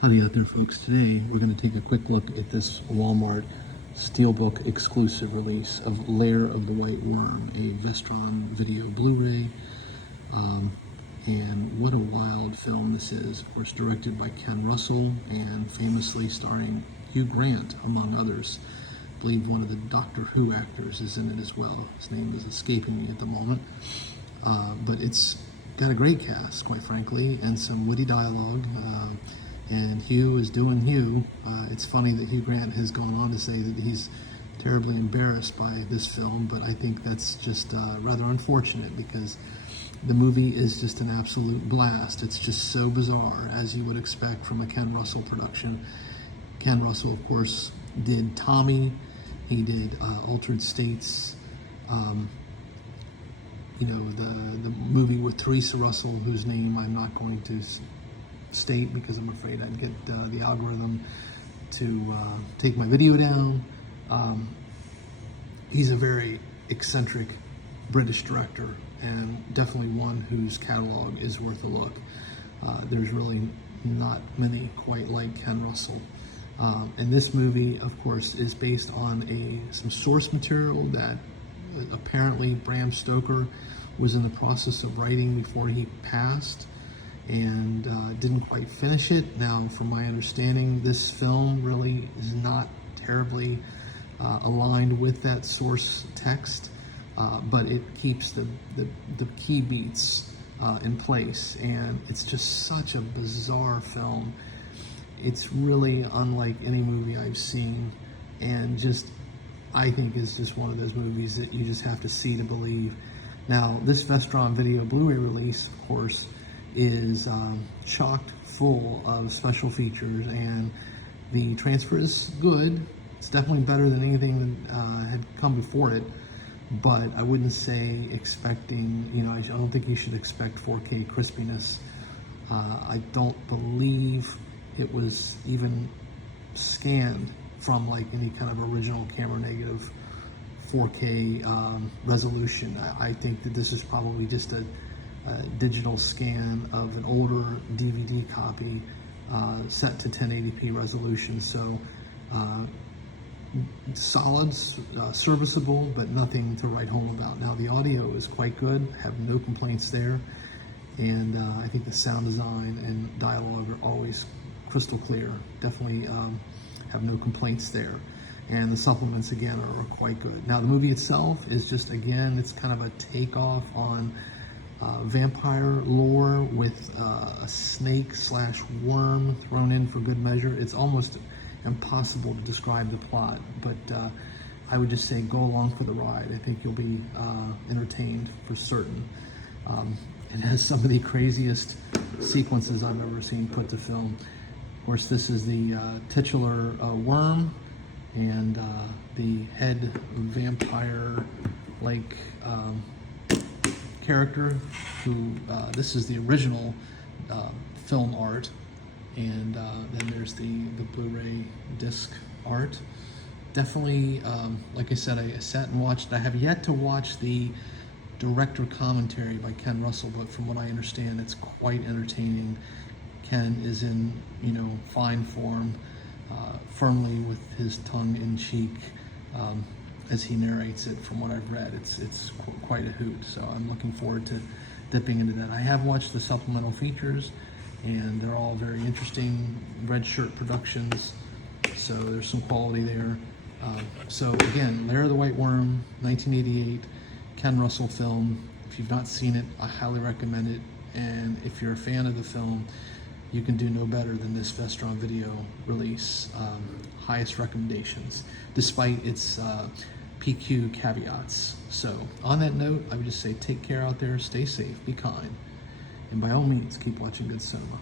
Howdy out there, folks. Today we're going to take a quick look at this Walmart Steelbook exclusive release of Lair of the White Worm, a Vestron video Blu-ray. And what a wild film this is. Of course, directed by Ken Russell and famously starring Hugh Grant, among others. I believe one of the Doctor Who actors is in it as well. His name is escaping me at the moment. But it's got a great cast, quite frankly, and some witty dialogue. And Hugh is doing Hugh. It's funny that Hugh Grant has gone on to say that he's terribly embarrassed by this film, but I think that's just rather unfortunate because the movie is just an absolute blast. It's just so bizarre, as you would expect from a Ken Russell production. Ken Russell, of course, did Tommy. He did Altered States. You know, the movie with Teresa Russell, whose name I'm not going to state because I'm afraid I'd get the algorithm to take my video down. He's a very eccentric British director and definitely one whose catalog is worth a look. There's really not many quite like Ken Russell. And this movie, of course, is based on some source material that apparently Bram Stoker was in the process of writing before he passed, and didn't quite finish it. Now, from my understanding, this film really is not terribly aligned with that source text, but it keeps the key beats in place, and it's just such a bizarre film. It's really unlike any movie I've seen, and I think is just one of those movies that you just have to see to believe. Now, this Vestron video Blu-ray release, of course, is chocked full of special features, and the transfer is good. It's definitely better than anything that had come before it, but I wouldn't say expecting, you know, I don't think you should expect 4K crispiness. I don't believe it was even scanned from like any kind of original camera negative 4K resolution. I think that this is probably just a digital scan of an older DVD copy set to 1080p resolution. So solid, serviceable, but nothing to write home about. Now, the audio is quite good, have no complaints there, and I think the sound design and dialogue are always crystal clear. Definitely have no complaints there. And the supplements, again, are quite good. Now, the movie itself is just, again, it's kind of a takeoff on vampire lore with a snake / worm thrown in for good measure. It's almost impossible to describe the plot, but I would just say go along for the ride. I think you'll be entertained for certain. It has some of the craziest sequences I've ever seen put to film. Of course, this is the titular worm and the head vampire-like character who, this is the original film art, and then there's the Blu-ray disc art. Definitely, like I said, I sat and watched. I have yet to watch the director commentary by Ken Russell, but from what I understand, it's quite entertaining. Ken is in, you know, fine form, firmly with his tongue in cheek as he narrates it. From what I've read, it's quite a hoot. So I'm looking forward to dipping into that. I have watched the supplemental features, and they're all very interesting. Red Shirt Productions, so there's some quality there. So again, Lair of the White Worm, 1988, Ken Russell film. If you've not seen it, I highly recommend it. And if you're a fan of the film, you can do no better than this Vestron video release. Highest recommendations, despite its PQ caveats. So on that note, I would just say take care out there, stay safe, be kind, and by all means, keep watching good cinema.